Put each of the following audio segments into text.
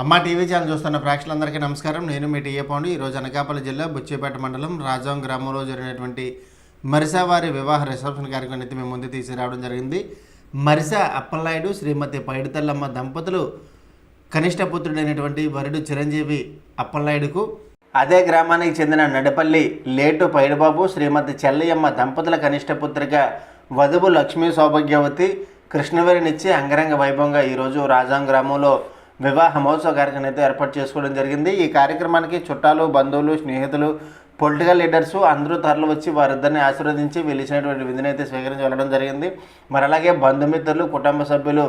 అమ్మా TV channel చూస్తున్న ప్రేక్షకులందరికీ నమస్కారం. నేను మీ టీఏ పాండు. ఈరోజు అనకాపల్లి జిల్లా బుచ్చేపేట మండలం రాజాం గ్రామంలో జరిగినటువంటి మరిసా వారి వివాహ రిసెప్షన్ కార్యక్రమం అయితే మేము ముందు తీసుకురావడం జరిగింది. మరిసా అప్పలనాయుడు శ్రీమతి పైడితల్లమ్మ దంపతులు కనిష్ట పుత్రుడైనటువంటి వరుడు చిరంజీవి అప్పలనాయుడుకు అదే గ్రామానికి చెందిన నడిపల్లి లేటు పైడిబాబు శ్రీమతి చెల్లయ్యమ్మ దంపతుల కనిష్ట పుత్రిక వధువు లక్ష్మీ సౌభాగ్యవతి కృష్ణవేణినిచ్చి అంగరంగ వైభవంగా ఈరోజు రాజాం గ్రామంలో వివాహ మహోత్సవ కార్యక్రమం అయితే ఏర్పాటు చేసుకోవడం జరిగింది. ఈ కార్యక్రమానికి చుట్టాలు, బంధువులు, స్నేహితులు, పొలిటికల్ లీడర్సు అందరూ తరలి వచ్చి వారిద్దరిని ఆశీర్వదించి వెలిసినటువంటి విధిని అయితే స్వీకరించి వెళ్ళడం జరిగింది. మరి అలాగే బంధుమిత్రులు, కుటుంబ సభ్యులు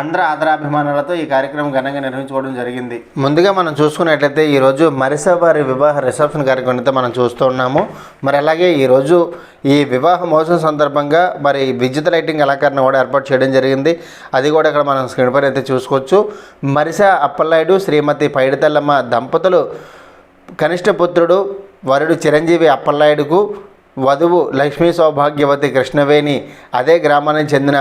అందరూ ఆదరాభిమానాలతో ఈ కార్యక్రమం ఘనంగా నిర్వహించుకోవడం జరిగింది. ముందుగా మనం చూసుకున్నట్లయితే ఈరోజు మరిసా వారి వివాహ రిసెప్షన్ కార్యక్రమం అయితే మనం చూస్తూ ఉన్నాము. మరి అలాగే ఈరోజు ఈ వివాహ మహోత్సవం సందర్భంగా మరి విద్యుత్ లైటింగ్ అలంకరణ కూడా ఏర్పాటు చేయడం జరిగింది. అది కూడా ఇక్కడ మనం స్క్రీన్ పైన అయితే చూసుకోవచ్చు. మరిసా అప్పలనాయుడు శ్రీమతి పైడితల్లమ్మ దంపతులు కనిష్ట పుత్రుడు వరుడు చిరంజీవి అప్పలనాయుడుకు వధువు లక్ష్మీ సౌభాగ్యవతి కృష్ణవేణి అదే గ్రామానికి చెందిన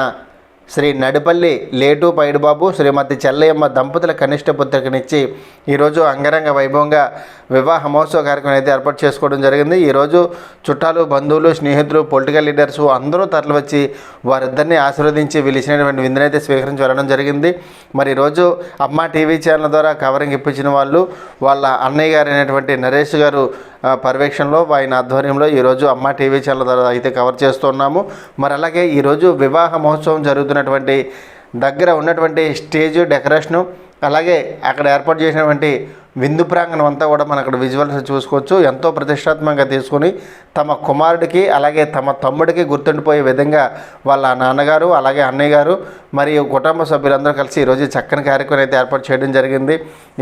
శ్రీ నడిపల్లి లేటు పైడిబాబు శ్రీమతి చెల్లయ్యమ్మ దంపతుల కనిష్ట పుత్రికనిచ్చి ఈరోజు అంగరంగ వైభవంగా వివాహ మహోత్సవ కార్యక్రమం అయితే ఏర్పాటు చేసుకోవడం జరిగింది. ఈరోజు చుట్టాలు, బంధువులు, స్నేహితులు, పొలిటికల్ లీడర్సు అందరూ తరలివచ్చి వారిద్దరిని ఆశీర్వదించి పిలిచినటువంటి విందునైతే స్వీకరించి వెళ్ళడం జరిగింది. మరి ఈరోజు అమ్మా టీవీ ఛానల్ ద్వారా కవరింగ్ ఇప్పించిన వాళ్ళు వాళ్ళ అన్నయ్య గారు అయినటువంటి నరేష్ గారు పర్యవేక్షణలో ఆయన ఆధ్వర్యంలో ఈరోజు అమ్మా టీవీ ఛానల్ ద్వారా అయితే కవర్ చేస్తున్నాము. మరి అలాగే ఈరోజు వివాహ మహోత్సవం జరుగుతున్నటువంటి దగ్గర ఉన్నటువంటి స్టేజ్ డెకరేషను, అలాగే అక్కడ ఏర్పాటు చేసినటువంటి విందు ప్రాంగణం అంతా కూడా మనం అక్కడ విజువల్స్ చూసుకోవచ్చు. ఎంతో ప్రతిష్టాత్మకంగా తీసుకుని తమ కుమారుడికి అలాగే తమ తమ్ముడికి గుర్తుండిపోయే విధంగా వాళ్ళ నాన్నగారు అలాగే అన్నయ్య గారు మరియు కుటుంబ సభ్యులందరూ కలిసి ఈరోజు చక్కని కార్యక్రమం అయితే ఏర్పాటు చేయడం జరిగింది.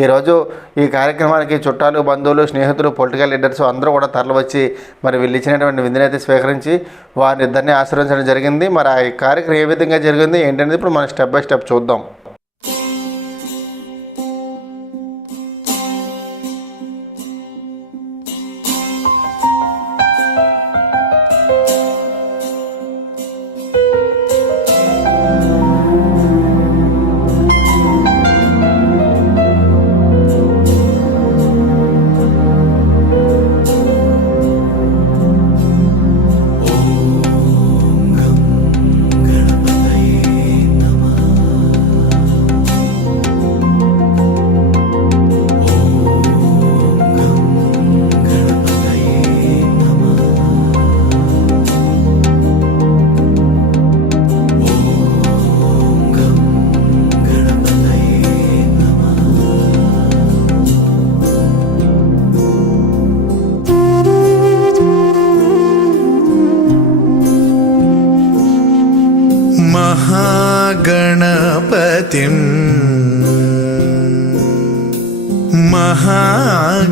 ఈరోజు ఈ కార్యక్రమానికి చుట్టాలు, బంధువులు, స్నేహితులు, పొలిటికల్ లీడర్స్ అందరూ కూడా తరలివచ్చి మరి వీళ్ళు ఇచ్చినటువంటి విందునైతే స్వీకరించి వారిద్దరిని ఆశీర్వదించడం జరిగింది. మరి ఆ కార్యక్రమం ఏ విధంగా జరిగింది ఏంటనేది ఇప్పుడు మనం స్టెప్ బై స్టెప్ చూద్దాం.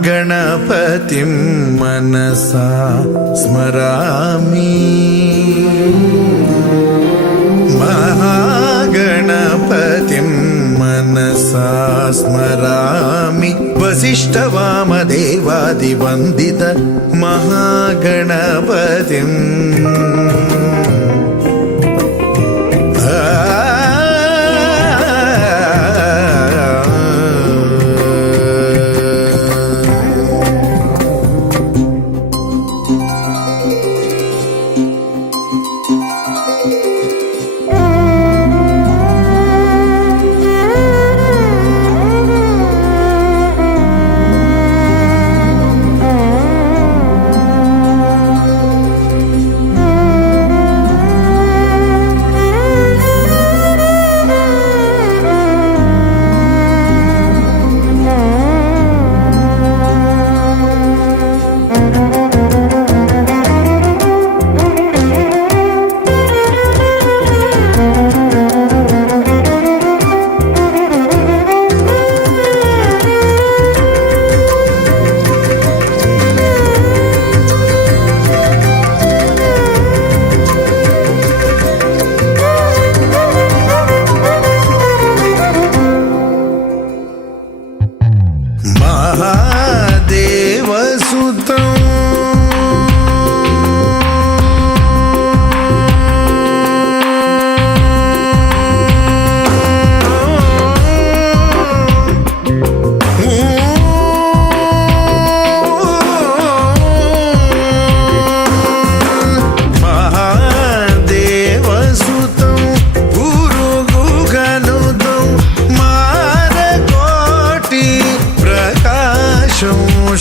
महागणपतिं मनसा स्मरामि. महागणपतिं मनसा स्मरामि. वसिष्ठवामदेवादिवन्दित महागणपतिम्.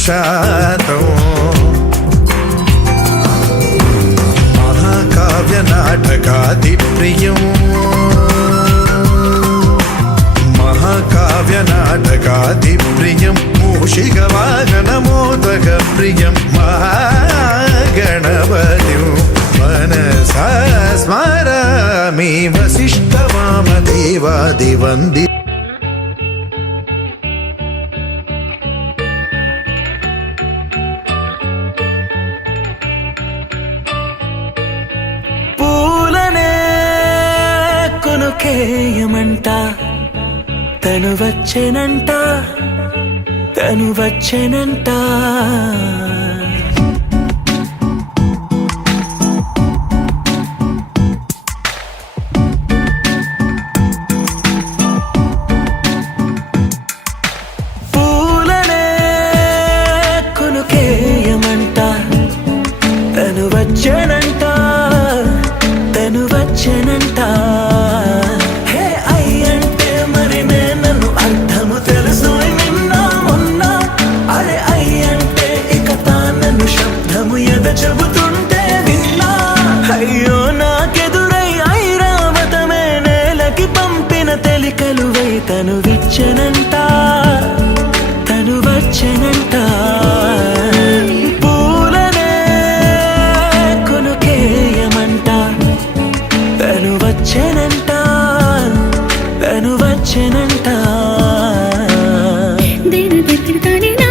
శాతం మహాకావ్య నాటకాది ప్రియం మహాకావ్య నాటకాది ప్రియం మూషిక వాహన మోదక ప్రియం మహాగణపతిం మనసా స్మరామి వసిష్ఠ వామదేవాది వంది కేయమంట తను వచ్చెనంట తను వచ్చెనంట పూలనే కొనుకేయమంట తను వచ్చెనంట తను వచ్చెనంట చెబుతుంటే విన్నా అయ్యో నాకెదురై ఐరావతమే నేలకి పంపిన తెలికలువై తను విచ్చెనంట తను వచ్చెనంట పూలనే కొనుకేయమంట తను వచ్చెనంట తను వచ్చెనంట దేన దగ్గరదానినా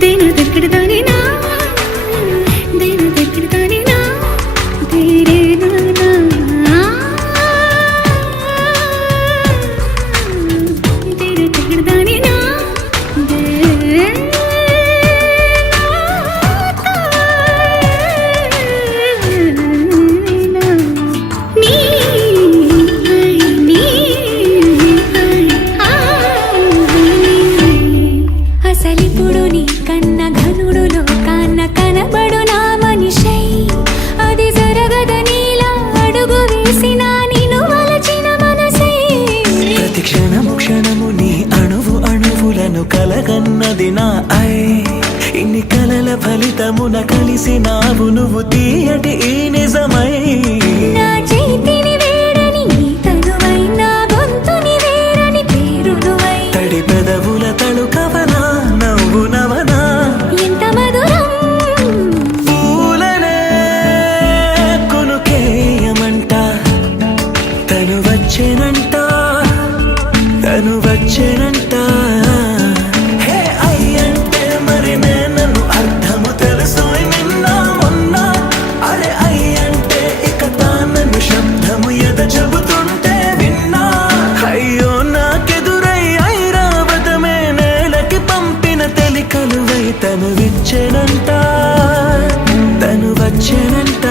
దేన దగ్గరదానినా అసలిప్పుడు నీ కన్న ఘనుడులో కన్న కనబడు నా మనిషై అది జరగదనిలా అడుగు వేసిన నిన్ను వలచిన మనసై ప్రతి క్షణము క్షణము నీ అణువు అణువులను కలగన్నది నా ఐ ఇన్ని కలల ఫలితమున కలిసినావు నువ్వు తీయటి ఈ నిజమై నా చేతిని వేడని నీ తనువై నా గొంతుని వేరని పేరు నువ్వై తడి పెదవుల తళుకవనా నవ్వు నవనా ఎంత మధురం పూలనే కొనుకేయమంట తను వచ్చెనంట తను వచ్చెనంట హే అయ్యంటే మరి నన్ను అర్థము తెలుసు నిన్న మొన్న అరే అయ్యంటే ఇక తానను శబ్దము ఎద చెబుతుంటే విన్నా అయ్యో నాకెదురై ఐరావతమే నేలకి పంపిన తెలికలువై తను విచ్చెనంట తను వచ్చెనంట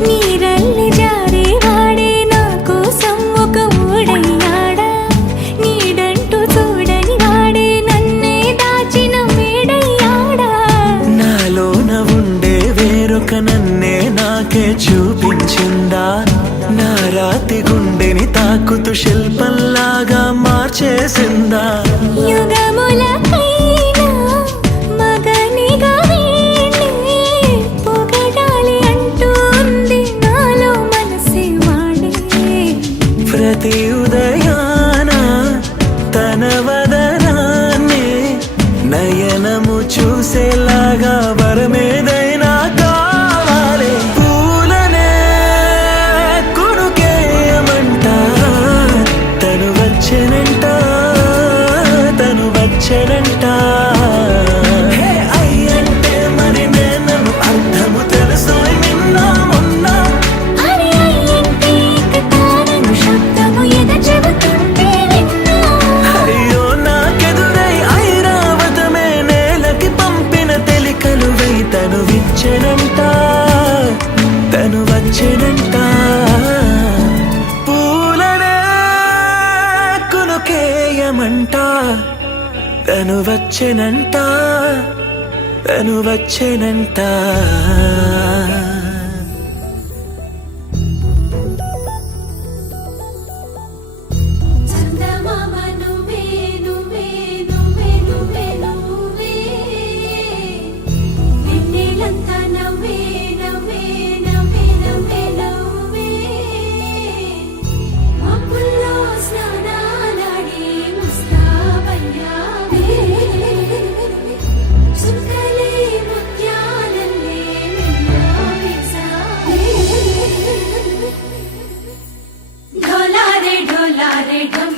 నీరల్లి జారే వాడే నా కోసం ఒక ఊడయ్యాడా నీడంటూ చూడని వాడే నన్నే దాచిన వేడయ్యాడా నాలోన ఉండే వేరొక నన్నే నాకే చూపించిందా నా రాతి గుండెని తాకుతూ శిల్పంలాగా మార్చేసిందా యుగములకైనా మగనిగా వీణ్ణి పొగడాలి అంటుంది నాలో మనసే వాడే ప్రతి ఉదయాన తన వదనాన్ని నయనము చూసేలాగా వరమేదైనా కావాలి పూలనే కొనుకేయమంట తను వచ్చెనంట తను వచ్చెనంట హే అయ్యంటే మరి నన్ను అర్థము తెలుసు నిన్న మొన్న అరే అయ్యంటే ఇక తానను శబ్దము ఎద తను వచ్చెనంట తను వచ్చెనంట చందమామ నువ్వే నువ్వే నువ్వే నువ్వే నువ్వే వెన్నెలంతా నవ్వే నవ్వే నవ్వే నవ్వే నవ్వే మబ్బుల్లో స్నానాలాడి ముస్తాబయ్యావే చుక్కలే ముత్యాలల్లే నిన్ను వేసావే ఢోలారే ఢోలారే ఢం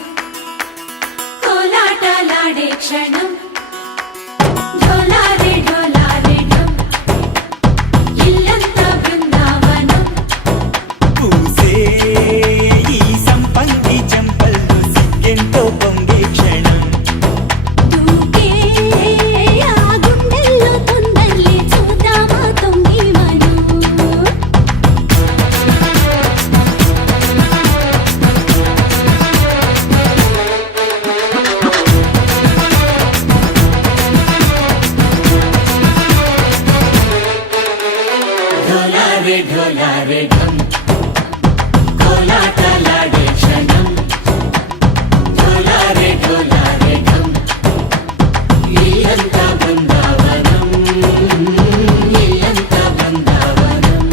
కోలాటలాడే క్షణం ఢోలారే ఢోలారే ఢం ఇల్లంతా బృందావనం పూసే ఈ సంపంగి చెంపల్లో సిగ్గెంతో పొంగే క్షణం దూకే ఆ గుండెల్లో తొందరలే చూద్దామా తొంగి మనం ఢోలారే ఢోలారే ఢం కోలాటలాడే క్షణం ఢోలారే ఢోలారే ఢం ఇల్లంతా బృందావనం ఇల్లంతా బృందావనం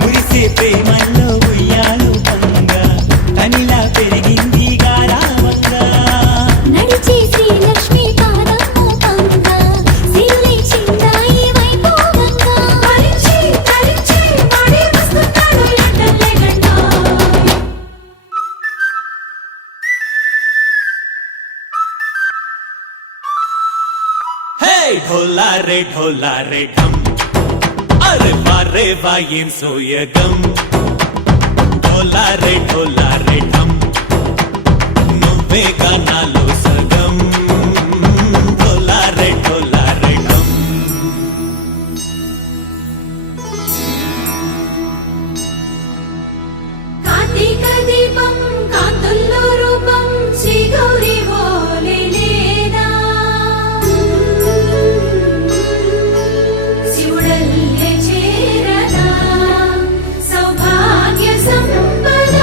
మురిసే ప్రేమల్లో ఉయ్యాలు పంగా తనిలా పెరిగింది గారావంగా నడిచే శ్రీలక్ష్మి పాదము పంగా సిరులే చిందాయి వైభోగంగా తరించి తరించి వాడే వస్తున్నాడు లండన్లే గండా హే ఢోలారే ఢోలారే ఢం అరే వారే వాయేం సోయగం ఢోలారే ఢోలారే ఢం నువ్వే గానాలో సగం ఢోలారే ఢోలారే ఢం కార్తీక దీపం కాంతుల్లో రూపం శ్రీ గౌరీ ఓలే లేదా శివుడల్లే చేరదా సౌభాగ్య సంపద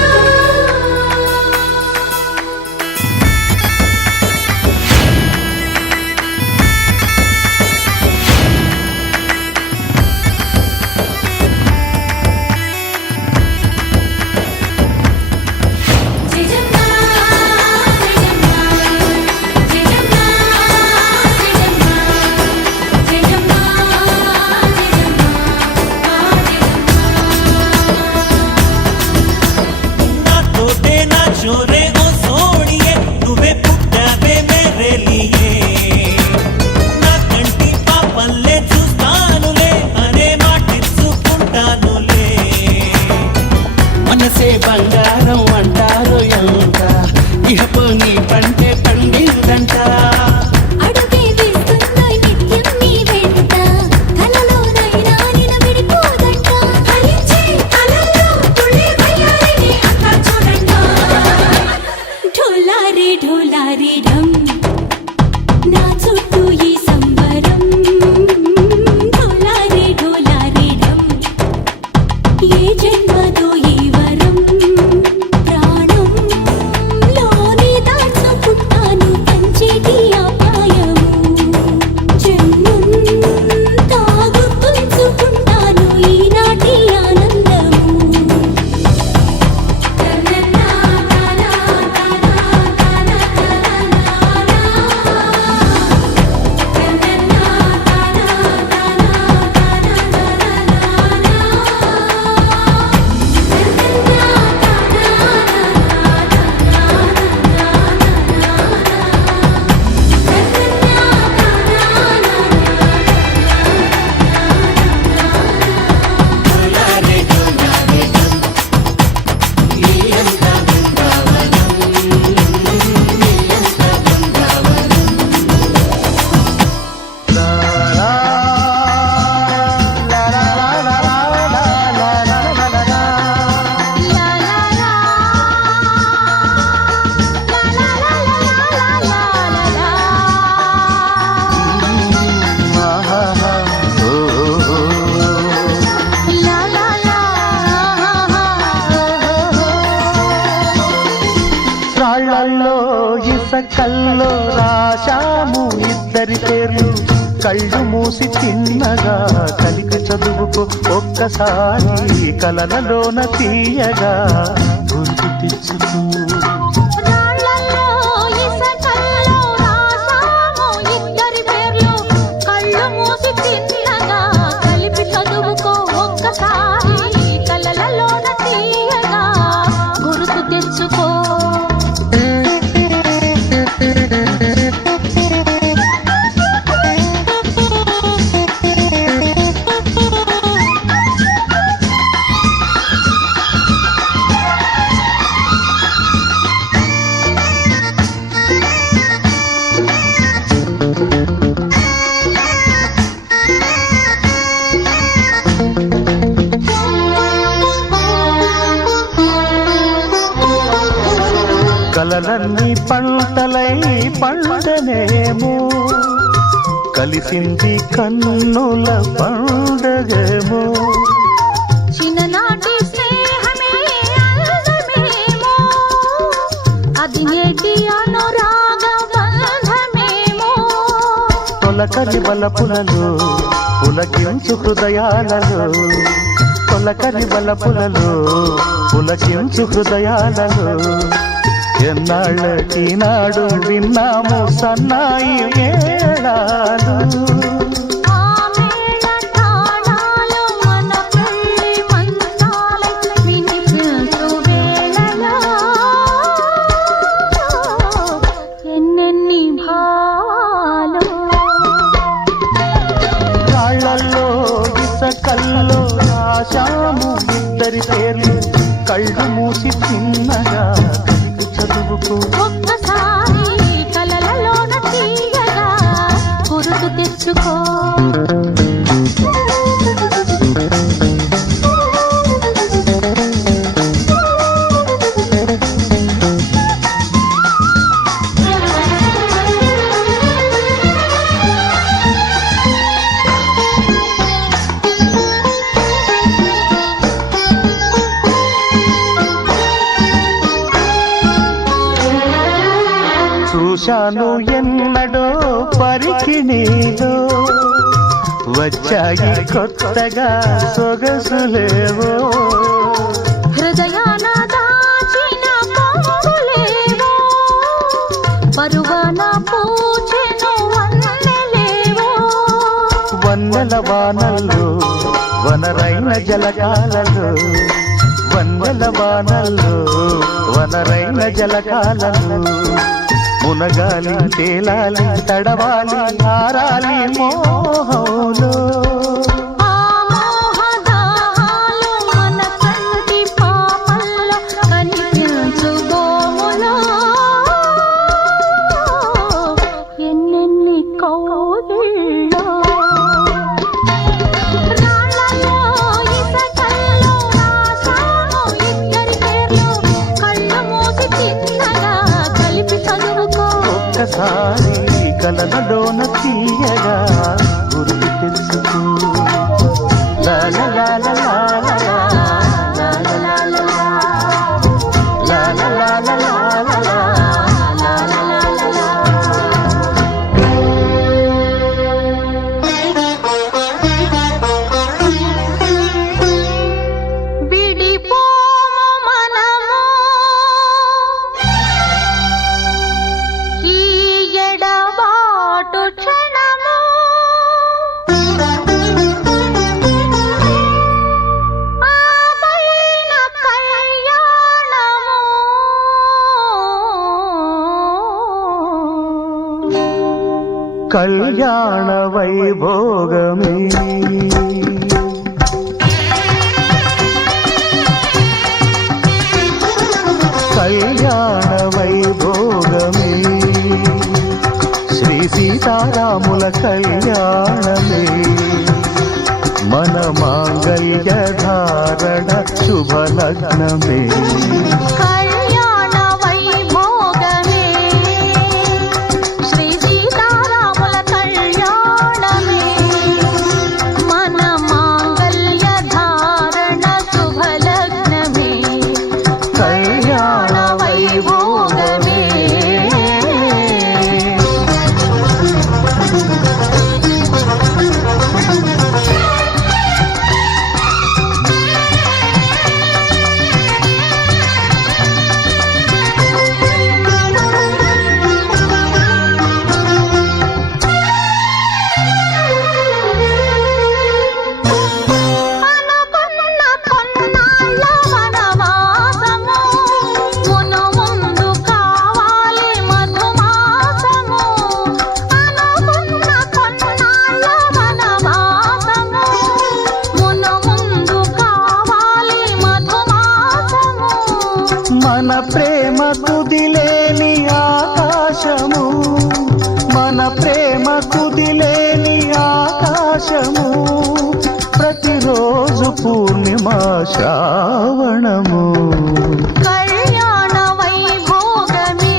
కళ్ళు మూసి తిన్నగా కలిపి చదువుకో ఒక్కసారి కలలలోన తీయగా గుర్తు తెచ్చుకో. రాళ్ళల్లో ఇసకల్లో రాసాము ఇద్దరి పేర్లు, కళ్ళు మూసి తిన్నగా కలిపి చదువుకో ఒక్కసారి కలలలోన తీయగా గుర్తు తెచ్చుకో. కలలన్నీ పంటలై పండనేమో, కలిసింది కన్నుల పండగేమో. చిన్ననాటి స్నేహమే అందమేమో, అది నేటి అనురాగ బంధమేమో. తొలకరి బలపులలో పులకించు హృదయాలలో, తొలకరి బలపులలో పులకించు హృదయాలలో. ఎన్నాళ్ళకి నాడు విన్నాము సన్నాయి మేళాలు, ఆ మేళ తాళాలు మన పెళ్లి మంత్రాలై వినిపించు వేళలో. ఎన్నెన్ని భావాలు. రాళ్ళల్లో ఇసకల్లో రాశాము ఇద్దరి పేర్లు, కళ్ళు మూసి తిన్నగా చదువుకో ఒక్కసారి కలలలోన తీయగా గుర్తు తెచ్చుకో. చూశాను ఎన్నడో పరికిణీలో, వచ్చాయి కొత్తగా సొగసులేవో. హృదయాన దాచిన పొంగులేవో, పరువన పూచెను వన్నెలేవో. వన్నెల వానల్లో వనరైన జలకాలలో, వన్నెల వానల్లో వనరైన జలకాలలో. మునగాలి తేలాలి తడవాలి ఆరాలి మోహంలో. ఆ మోహదాహాలు మన కంటి పాపల్లో కనిపించు గోములో. ఎన్నెన్ని కౌగిళ్ళో. రాళ్ళలో ఇసకల్లో రాసాము ఇద్దరి పేర్లు, కళ్ళు మూసి తిన్నగా కలిపి చదువుకో. ఒక్కసారి కలలలోన తీయగా గుర్తు తెచ్చుకో. లా లా లా లా లా లా లా లా లా లా లా లా లా లా లా లా లా. విడిపోము మనము ఈ ఎడబాటు క్షణము, ఆపైన కళ్యాణము. కళ్యాణ వైభోగమే కళ్యాణ వైభోగమే, శ్రీ సీతారాముల కళ్యాణమే. మన మాంగళ్య ధారణ శుభలగ్నమే. కళ్యాణ వైభోగమే, శ్రీ సీతారాముల కళ్యాణమే. మన మాంగళ్య ధారణ శుభలగ్నమే. కళ్యాణ వైభోగమే. పూర్ణిమా శ్రావణము కళ్యాణ వైభోగమే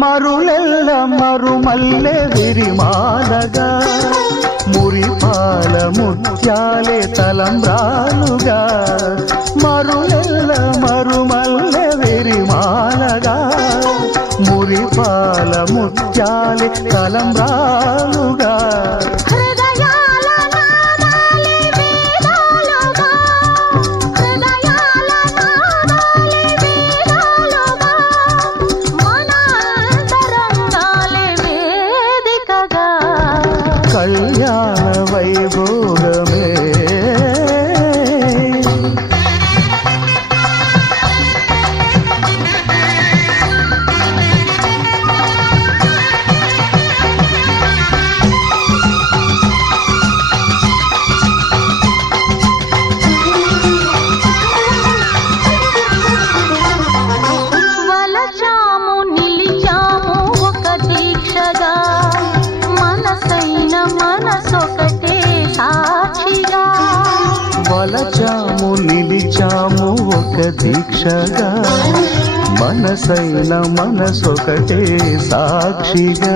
మరులెల్ల మరుమల్లె విరిమాలగా మురిపాల ముత్యాలే తలంబ్రాలుగా మరులెల్ల మరుమల్లె విరిమాలగా మురిపాల ముత్యాలే తలంబ్రాలుగా హృదయాల నాదాలే వేదాలుగా హృదయాల నాదాలే వేదాలుగా మన అంతరంగాలే వేదికగా కళ్యాణ వైభోగమే వలచాము నిలిచాము ఒక దీక్షగా మనసైన మనసొకటే సాక్షిగా వలచాము నిలిచాము ఒక దీక్షగా మనసైన మనసొకటే సాక్షిగా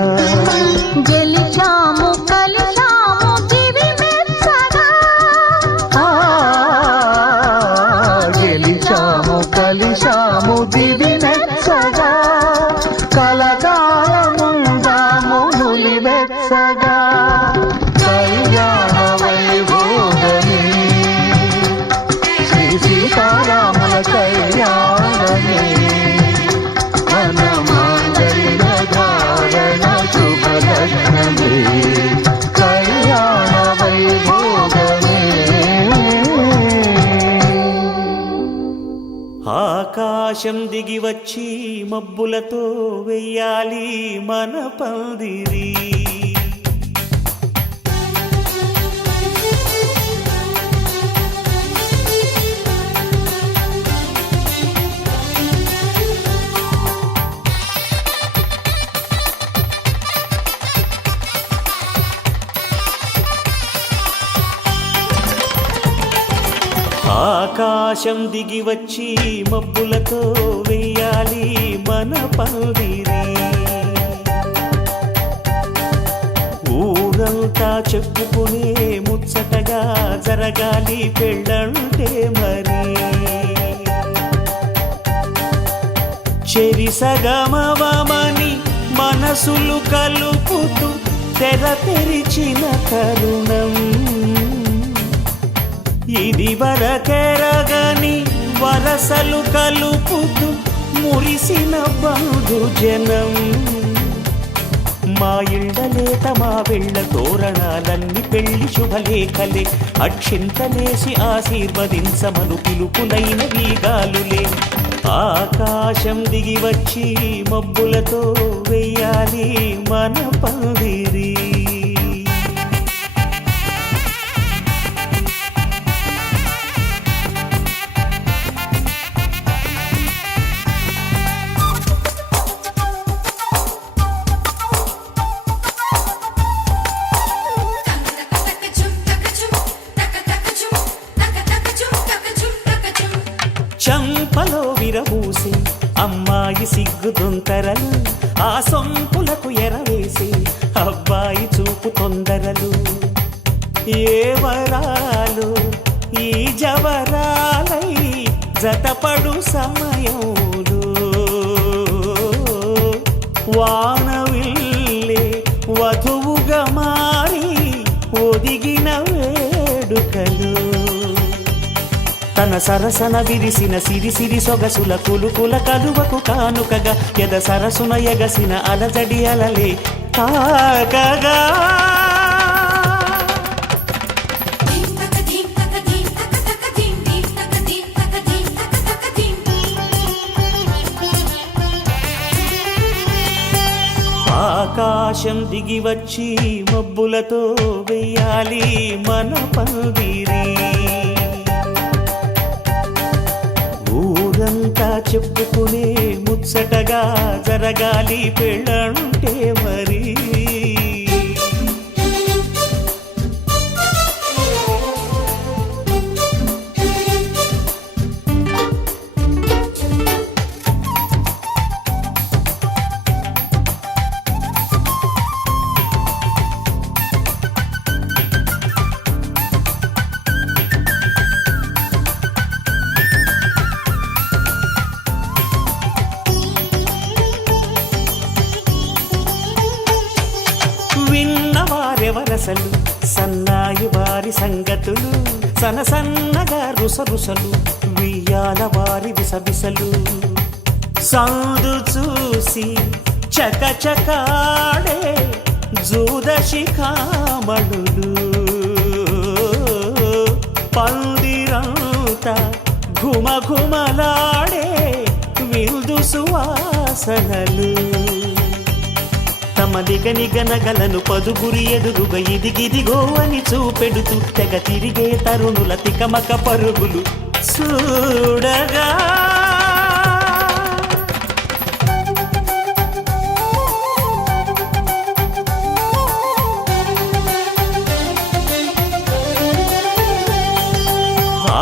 గెలిచాము కలిచాము దివి మెచ్చగా ఆ, గెలిచాము కలిశాము దివి మెచ్చగా కలకాలముందాము నులివెచ్చగా కళ్యాణ వైభోగమే శ్రీ సీతారాముల కళ్యాణమే మన మాంగళ్య ధారణ శుభలగ్నమే కళ్యాణ వైభోగమే ఆకాశం దిగి వచ్చి మబ్బులతో వెయ్యాలి మన పందిరి ఆకాశం దిగి వచ్చి మబ్బులతో వెయ్యాలి మన పందిరి ఊరంతా చెప్పుకునే ముచ్చటగా జరగాలి పెళ్ళంటే మరి చెరిసగమవమని మనసులు కలుపుతూ తెర తెరిచిన తరుణం ఇది వరకెరగని వరసలు కలుపుతూ మురిసిన బంధుజనం మా ఇళ్ళలేత మా వెళ్ళ తోరణాలన్నీ పెళ్లి శుభలేఖలే అక్షింతలేసి ఆశీర్వదించమను పిలుపులైన వీగాలులే ఆకాశం దిగి వచ్చి మబ్బులతో వెయ్యాలి మన పందిరి చంపలో విరబూసి అమ్మాయి సిగ్గుదొంతరలు ఆ సొంపులకు ఎరవేసి అబ్బాయి చూపు తొందరలు ఏ వరాలు ఈ జవరాలై జతపడు సమయంలో వానవిల్లే వధువుగా మారి ఒదిగిన వేడుకలు తన సరసన విరిసిన సిరిసిరి సొగసుల కులుకుల కలువకు కానుకగా ఎద సరసున ఎగసిన అలజడి అలలే తాకగా ఆకాశం దిగి వచ్చి మబ్బులతో వెయ్యాలి మన పందిరి. ఊరంతా చెప్పుకునే ముచ్చటగా జరగాలి పెళ్ళంటే మరి. విన్నవారెవరసలు సన్నాయి వారి సంగతులు, సన్నగా రుసరుసలు వియ్యాల వారి విసవిసలు. సందు చూసి చకచకాడే జూదశిఖామణులు, పందిరంతా ఘుమఘుమలాడే విందు సువాసనలు. తమ నిగనగలను పదుగురి ఎదురుగా ఇదిగిదిగో అని చూపెడుతూ తెగ తిరిగే తరుణుల తికమక పరుగులు చూడగా.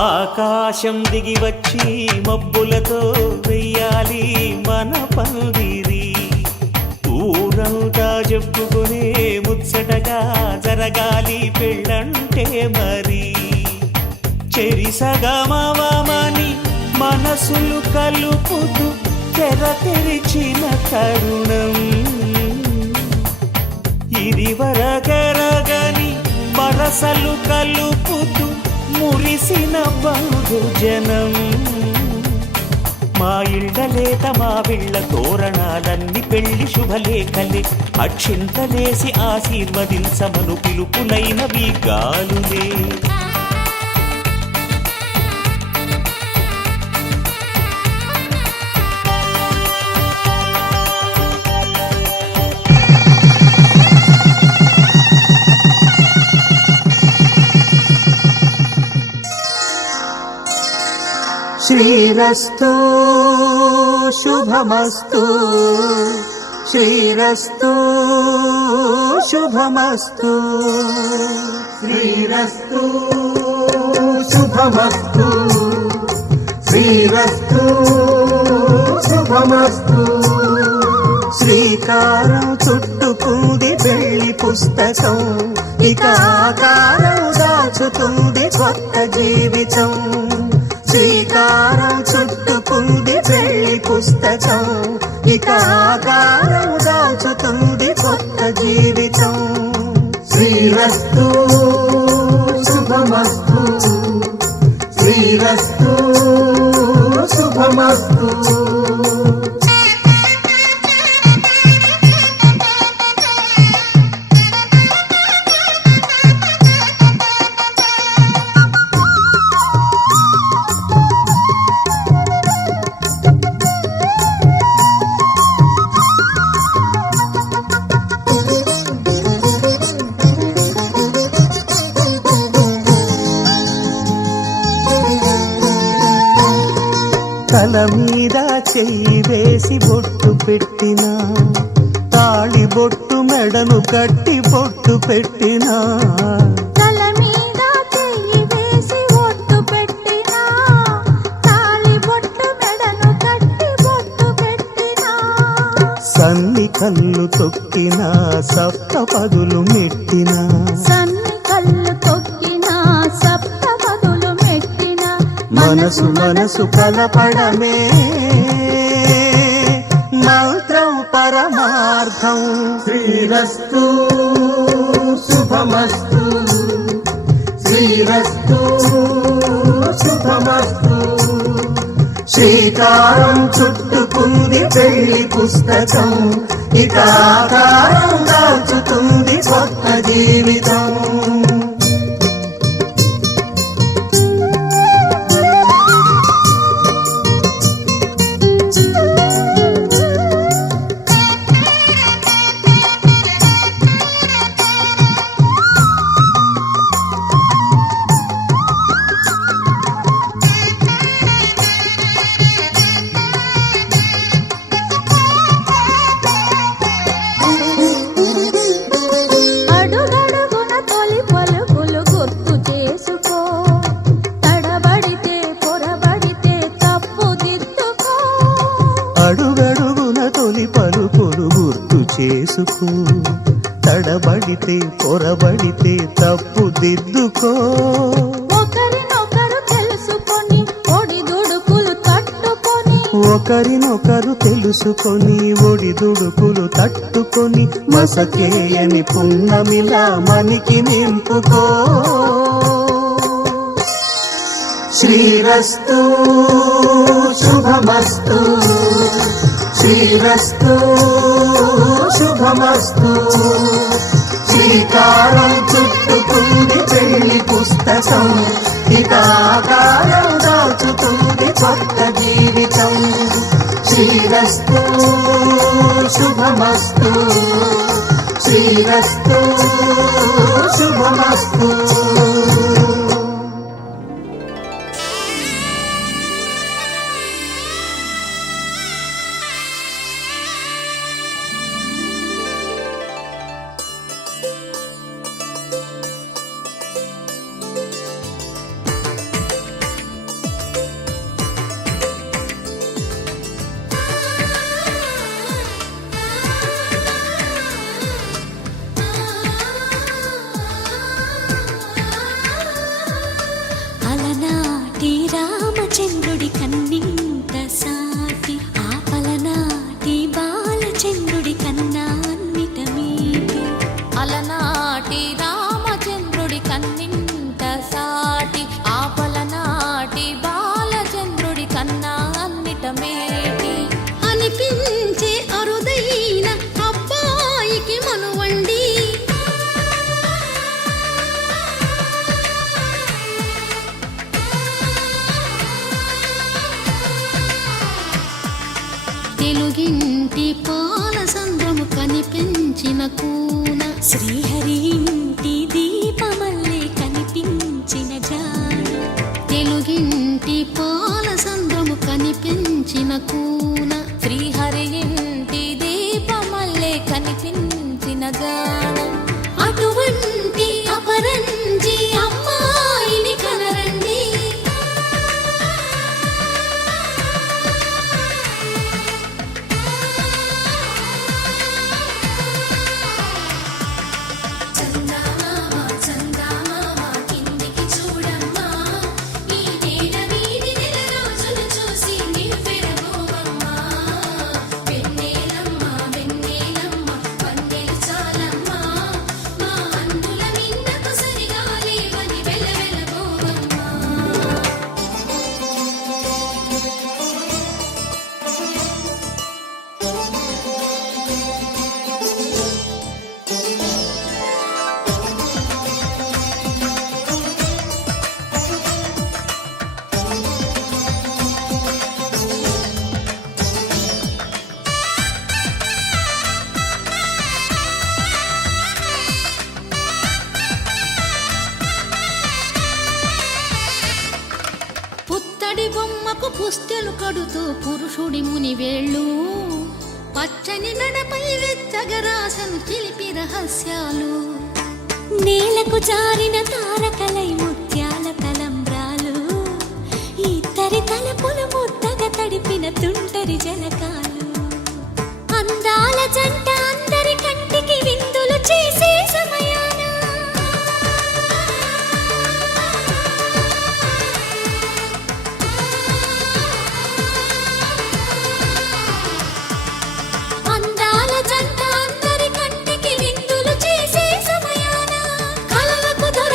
ఆకాశం దిగి వచ్చి మబ్బులతో వెయ్యాలి మన పందిరి. ఊరంతా చెప్పుకునే ముచ్చటగా జరగాలి పెళ్ళంటే మరి. చెరిసగమవమని మనసులు కలుపుతూ తెర తెరిచిన తరుణం, ఇది వరకెరగని వరసలు కలుపుతూ మురిసిన బంధుజనం. మా ఇళ్ళలేత మా విళ్ళ తోరణాలన్నీ పెళ్లి శుభలేఖలే, అక్షింతలేసి ఆశీర్వదించమను పిలుపులైనవి గాలులే. శ్రీరస్తు శుభమస్తు, శ్రీరస్తు శుభమస్తు, శ్రీరస్తు శుభమస్తు, శ్రీరస్తు శుభమస్తు. శ్రీకారం చుట్టుకుంది పెళ్లి పుస్తకం, ఇక ఆకారం దాచుతుంది కొత్త జీవితం. శ్రీకారం చుట్టుకుంది పెళ్లి పుస్తకం, ఇక ఆకారం దాచుతుంది కొత్త జీవితం. శ్రీరస్తు శుభమస్తు, శ్రీరస్తు శుభమస్తు. తల మీద చెయ్యి వేసి బొట్టు పెట్టినా, తాళి బొట్టు మెడను కట్టి బొట్టు పెట్టినా. తల మీద చెయ్యి వేసి బొట్టు పెట్టినా, తాళి బొట్టు మెడను కట్టి బొట్టు పెట్టినా. సన్ని కళ్ళు తొక్కినా సప్త పదులు మెట్టినా, సన్ని కళ్ళు తొక్కినా సప్త పదులు మెట్టినా. మనసు మనసు కలపడమే మంత్రం పరమార్థం. శ్రీరస్తు శుభమస్తు, శ్రీరస్తు శుభమస్తు. శ్రీకారం చుట్టుకుంది పెళ్లి పుస్తకం, ఇక ఆకారం దాచుతుంది కొత్త జీవితం. తడబడితే తప్పు దిద్దుకో. ఒకరినొకరు తెలుసుకొని ఒడిదుడుకులు తట్టుకొని ఒకరినొకరు తెలుసుకొని ఒడిదుడుకులు తట్టుకొని మసకేయని పున్నమిలా మనికి నింపుకో. శ్రీరస్తు శుభమస్తు, శ్రీరస్తు శుభమస్తు. శ్రీకారం చుట్టుకుంది పెళ్లి పుస్తకం, ఇక ఆకారం దాచుతుంది కొత్త జీవితం. శ్రీరస్తు శుభమస్తు, శ్రీరస్తు శుభమస్తు. అలనాటి రామచంద్రుడి కన్నింత సాటి ఆపలనాటి బాలచంద్రుడి కన్నా అన్నిట మీటి. అలనాటి రామచంద్రుడి కన్నింత సాటి ఆపలనాటి బాలచంద్రుడి కన్నా అన్నిట మేటి. అనిపించే అరుదైన అబ్బాయికి మనువండి తెలుగింటి పాల సంద్రము కనిపించిన కూన శ్రీహరి ఇంటి దీపమల్లే కనిపించిన జాడ. తెలుగింటి పాల సంద్రము కనిపించిన కూన శ్రీహరి ఇంటి దీపమల్లే కనిపించిన జాడ. అటువంటి అపరంజి అమ్మాయిని కనరండి. పుత్తడి బొమ్మకు పుస్తెలు కడుతూ పురుషుడి ముని వేళ్ళు పచ్చని నడపై వెచ్చగరాసను చిలిపి రహస్యాలు. నేలకు జారిన తారకలై ముత్యాల తలంబ్రాలు ఇద్దరి తలపులు ముద్దగా తడిపిన తుంటరి జలకాలు. అందాల జంట అందరి కంటికి విందులు చేసే సమయాన అందాల జంట అందరి కంటికి విందులు చేసే సమయాన కలలకు దొర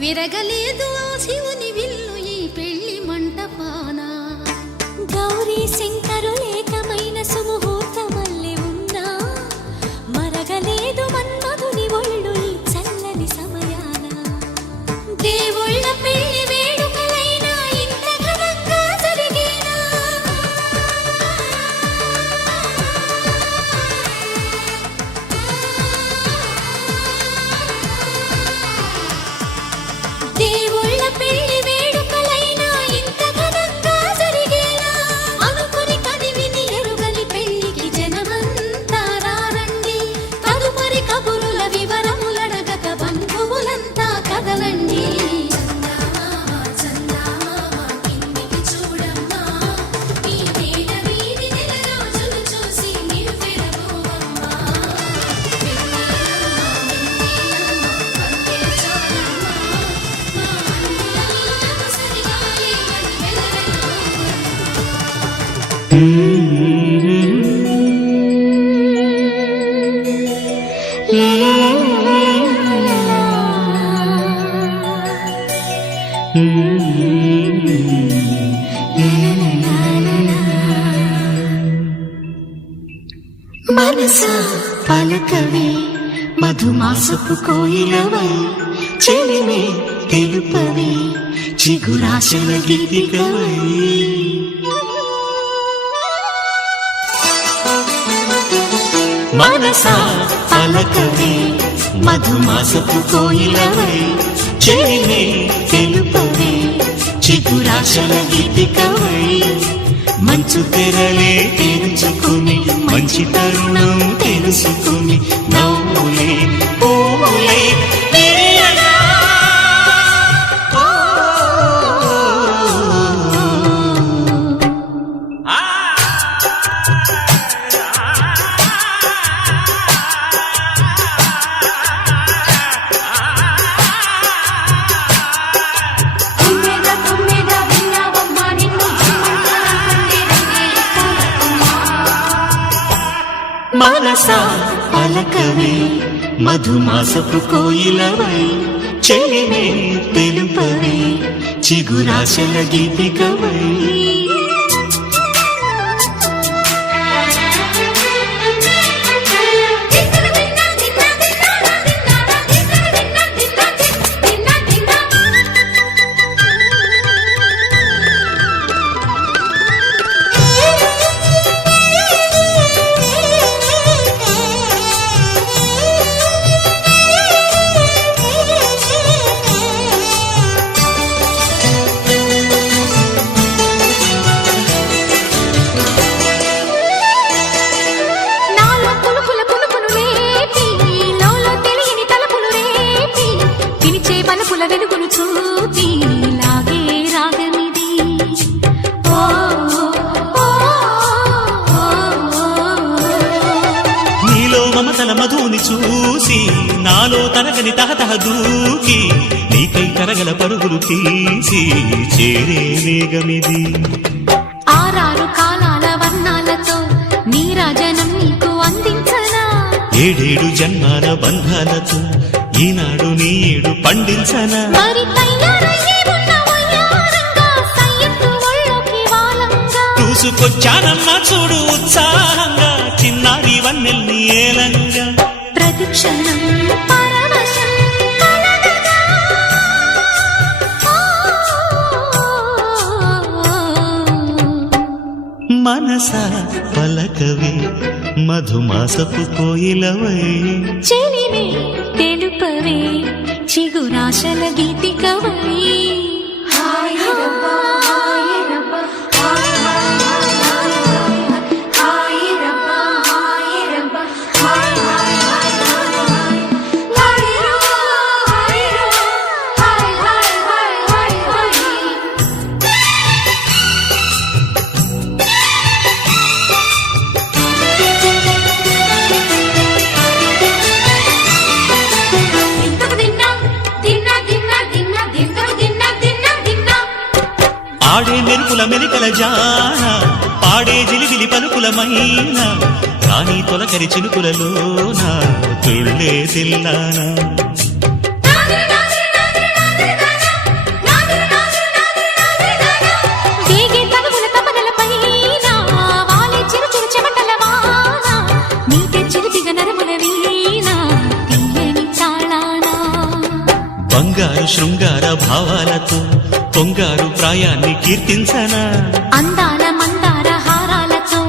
విరగలేదు ఆ శివుని విల్లు ఈ పెళ్లి మంటపాన. గౌరీ శంకరు ఏకమైన సుముహూర్తమల్లె ఉన్నా మరగలేదు మన్మధుని ఒళ్ళు ఈ చల్లని సమయాన. దేవుళ్ళ పెళ్లి వేడుకలైనా ఇంత ఘనంగా జరిగేనా? దేవుళ్ళ పెళ్లి వేడుకలైనా ఇంత ఘనంగా జరిగేనా? అనుకుని కదివిని ఎరుగని పెళ్లికి జనమంతా రారండి. తదుపరి కబురుల వివరములడగక బంధువులంతా కదలండి. చందమామ కిందికి చూడమ్మా, ఈ వేళ వీధి నెల రోజులు చూసి నివ్వెరపోవమ్మా. మనసా పలకవే మధుమాసపు కోయిలవై, చెలిమే తెలుపవే చిగురాశల గీతికవై. మనసా పలకవే మధుమాసపు కోయిలవై, చెలిమే తెలుపవే చిగురాశల గీతికవై. మంచు తెరలే తెరుచుకుని మంచి తరుణం తెలుసుకుని నవ్వులే పూలే విరియగా. మనసా పలకవే మధుమాసపు కోయిలవై, చెలిమే తెలుపవే చిగురాశల గీతికవై. వెలుగును చూపి లాగే రాగమిది. ఓ నీలో మమతల మధుని చూసి నాలో తరగని తహతహ దూకి, నీకై తరగల పరుగులు తీసి చేరే వేగమిది. ఆరారు కాలాల వర్ణాలతో నీరాజనం నీకు అందించనా? ఏడేడు జన్మాల బంధాలతో ఈనాడు నీడు పండించనా? మరి తయారయ్యే ఉన్న వయ్యారంగా సయ్యత్తు ఒళ్ళోకి వాలంగా చూసుకొచ్చానమ్మా చూడు ఉత్సాహంగా చిన్నారి వన్నెల్ని ఏలంగా. ప్రతిక్షణం పరవశం కలగగా. మనసా పలకవే మధుమాసపు కోయిలవై, చెలిమే తెలుపవే చిగురాశల గీతికవై. ఆడే మెరుపుల మెలికల జాన పాడే జిలిబిలి పలుకులమైన రాణి తొలకరి చినుకులలోన తుళ్ళే తిల్లానా. బంగారు శృంగార భావాలతో పొంగారు ప్రాయాన్ని కీర్తించనా అందాల మందార హారాలతో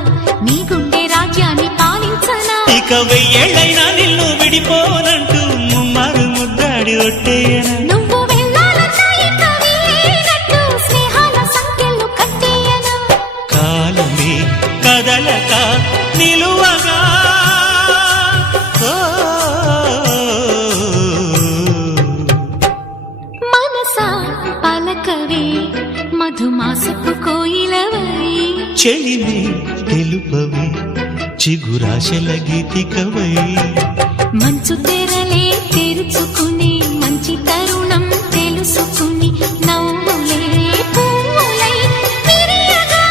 నీ గుండె రాజ్యాన్ని పాలించనా ఇక వెయ్యేళ్ళైనా నిన్ను విడిపోనంటూ ముమ్మారు ముద్దాడి ఒట్టేయనా నువ్వు వెళ్ళాలన్నా ఇక వీలేనట్టు స్నేహాల సంఖ్యలు కట్టేయనా కాలమే కదలక నిలువగా ఓ, మనసా పలకవే మధుమాసపు కోయిలవై చెలిమి తెలుపవే చిగురాశల గీతికవై మంచు తెరలే తెరుచుకుని మంచి తరుణం తెలుసుకుని నవ్వులే పువ్వులై విరియగా.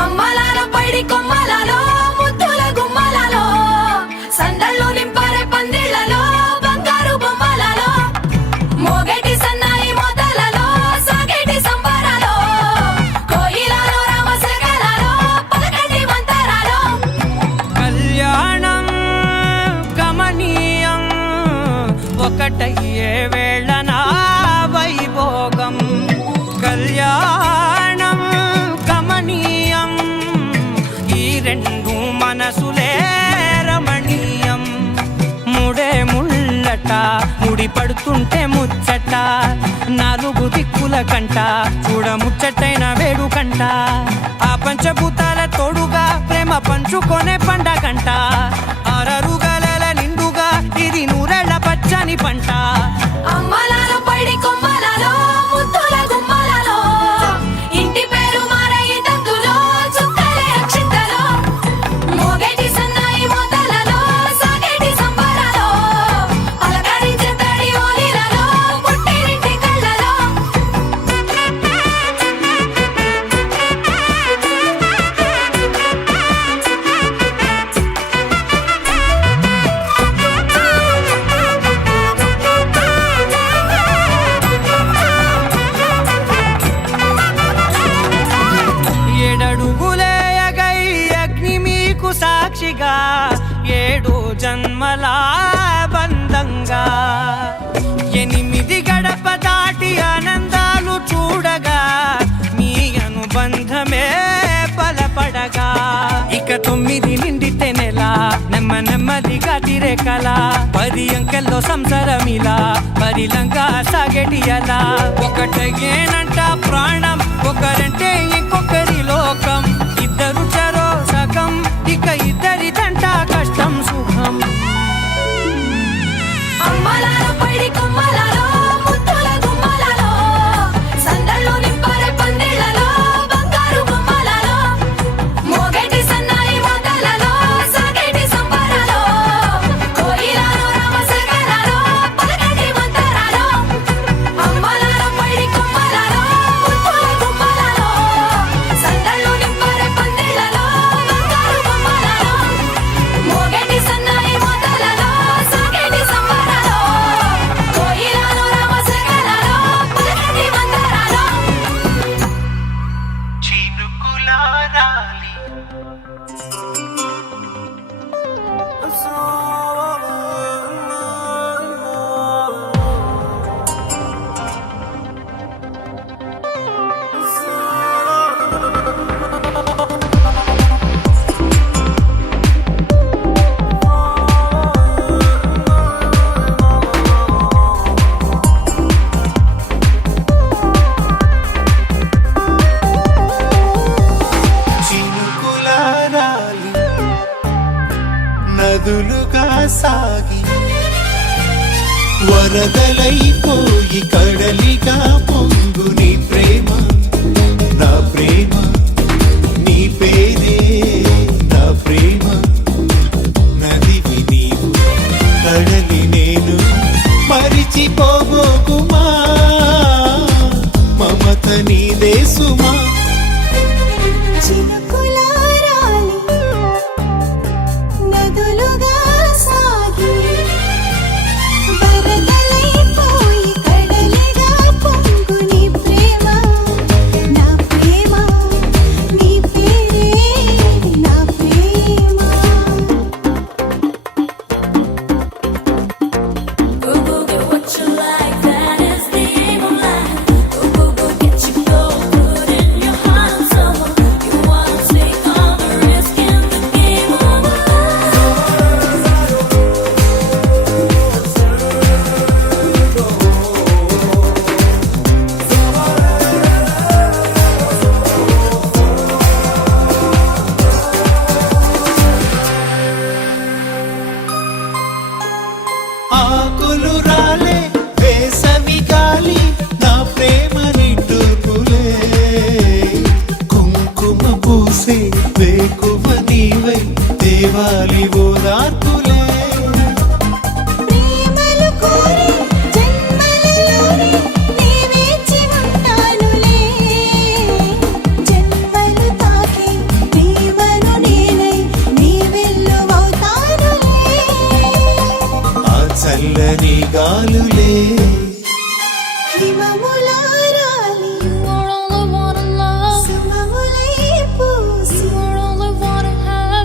అమ్మలాల పైడి కొమ్మలలో ముద్దుల గుమ్మలలో సందళ్ళు నింపరే పందిళ్లలో బంగారు బొమ్మలలో మోగేటి సన్నాయి మోతలలో సాగేటి సంబరాలో కోయిలలో రామశకలలో పలకటి మంతరాలో కళ్యాణం గమనీయం ఒకటయ్యే వేళ నా వైభోగం కళ్యాణం గమనీయం ఈ రెండు మనసులే రమణీయం ముడే ముళ్ళట ముడి పడుతుంటే ముచ్చట నాలుగు దిక్కుల కంట చూడ ముచ్చటైన వేడుకంట ఆ పంచభూతాల తోడుగా ప్రేమ పంచుకొనే పండగంట అరరుగలల నిండుగా ఇది నూరెళ్ళ పచ్చని పంట అమ్మలాల పైడి కొమ్మలలో ముద్దుల గుమ్మలలో ఇంటి పేరు మారయి తందులో చుక్కలే అక్షింతలో మోగేటి సన్నాయి మోతలలో సాగేటి సంబరాలో పలకరించే తడి ఓలిలలో పుట్టినింటి కళ్ళలో ఏడడుగులే ఎగై అగ్ని మీకు సాక్షిగా ఏడు జన్మల బంధంగా ఎనిమిది గడప దాటి ఆనందాలు చూడగా మీ అనుబంధమే బలపడగా ఇక 9 నిండితే నెల నెమ్మదిగా తిరే కల 10 అంకెల్లో సంసారమిలా పరిలంగా సాగేటి అలా ఒకటేనంట ప్రాణం ఒకరంటే ఇంకొకరి లోకం ఇద్దరు చరో సగం ఇక ఇద్దరిదంట కష్టం సుఖం అమ్మలాల పైడి కొమ్మలలో ముద్దుల గుమ్మలలో సందళ్ళు నింపరే పందిళ్లలో బంగారు బొమ్మలలో మోగేటి సన్నాయి మోతలలో సాగేటి సంబరాలో కోయిలలో రామశకలలో పలకటి మంతరాలో అమ్మలాల పైడి కొమ్మలలో ముద్దుల గుమ్మలలో సందళ్ళు నింపరే పందిళ్లలో బంగారు బొమ్మలలో మోగేటి సన్నాయి మోతలలో సాగేటి సంబరాలో కోయిలలో రామశకలలో పలకటి మంతరాలో చినుకులారాలి నదులుగా సాగి వరదలైపోయి కడలిగా పొంగు నీ ప్రేమ నా ప్రేమ నీ పేరే నా ప్రేమ నదివి నీవు కడలి నేను మరిచిపోబోకుమా మమత నీదే సుమా చినుకులారాలి దేవాలి ఓదార్పులే ప్రేమలు కోరి జన్మలలోనే నీ వేచి ఉంటానులే జన్మలు తాకి ప్రేమను నేనై నీ వెల్లువవుతానులే ఆ చల్లని గాలులే హిమములారాలి సుమములై పూసి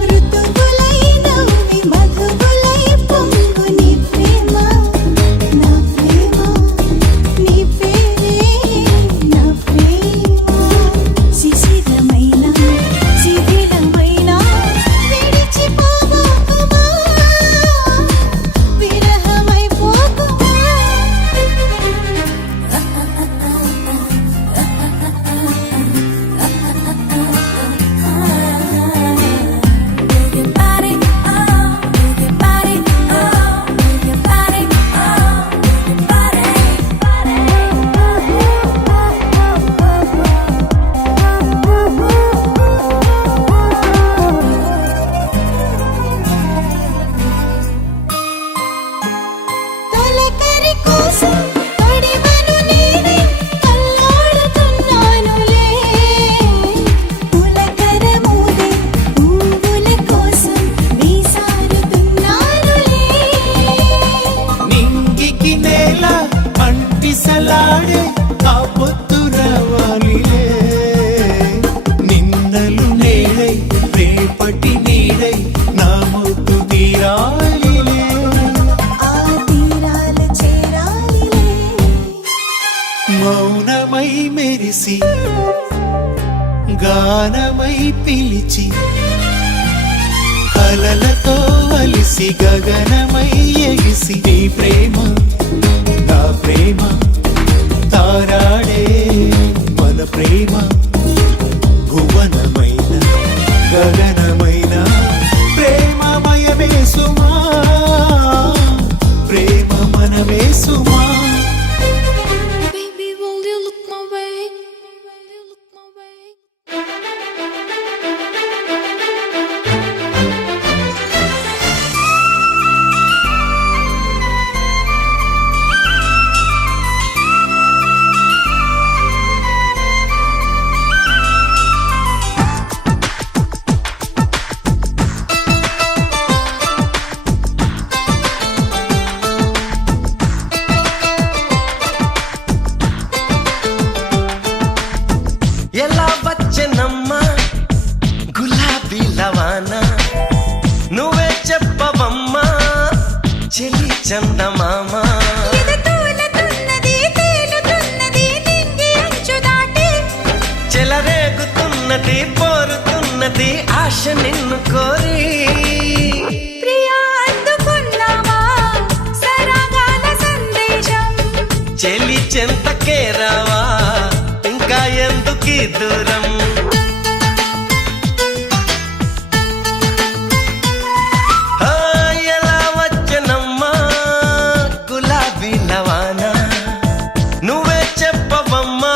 ఋతువులై నవ్వి మధువులై పొంగు నీ ప్రేమ నా ప్రేమ నీ పేరే నా ప్రేమ శిశిరమైన శిథిలమైన విడిచిపోకుమా విరహమైపోకుమా తొలకరి కోసం అడివను నేనే కల్లాడుతున్నానులే పులకర మూదే పువ్వుల కోసం వీసారుతున్నానులే నింగికి నేల అంటిసలాడే ఆ పొత్తు రావాలిలే నిన్నలు నేడై రేపటి నీడై నా ముద్దు తీరాలిలే ఆ తీరాలు చేరాలిలే మౌనమై మెరిసి గానమై పిలిచి కలలతో అలిసి గగనమై ఎగిసి నీ ప్రేమ నా ప్రేమ తారాడే మన ప్రేమ భువనమైన గగనమైన ప్రేమమయమే సుమా ప్రేమ మనమే సుమా Baby, will you look my way? Will you look my way? ఎలా వచ్చనమ్మా గులాబీ లవానా నువ్వే చెప్పవమ్మా చెలి చందమామ ఎదతూలతున్నది తేలుతున్నది నింగి అంచు దాటి చెలరేగుతున్నది పోరుతున్నది ఆశ నిన్ను కోరి ప్రియా అందుకున్నావా సరాగాల సందేశం చెలి చెంతకే రావా ఇంకా ఎందుకీ దూరం ఆ, ఎలా వచ్చనమ్మా గులాబీ లవానా నువ్వే చెప్పవమ్మా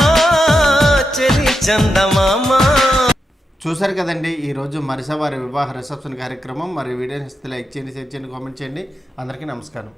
చెలి చందమామ. చూశారు కదండి ఈరోజు మరిస వారి వివాహ రిసెప్షన్ కార్యక్రమం. మరి వీడియోని ఇస్తే లైక్ చేయండి, షేర్ చేయండి, కామెంట్ చేయండి. అందరికీ నమస్కారం.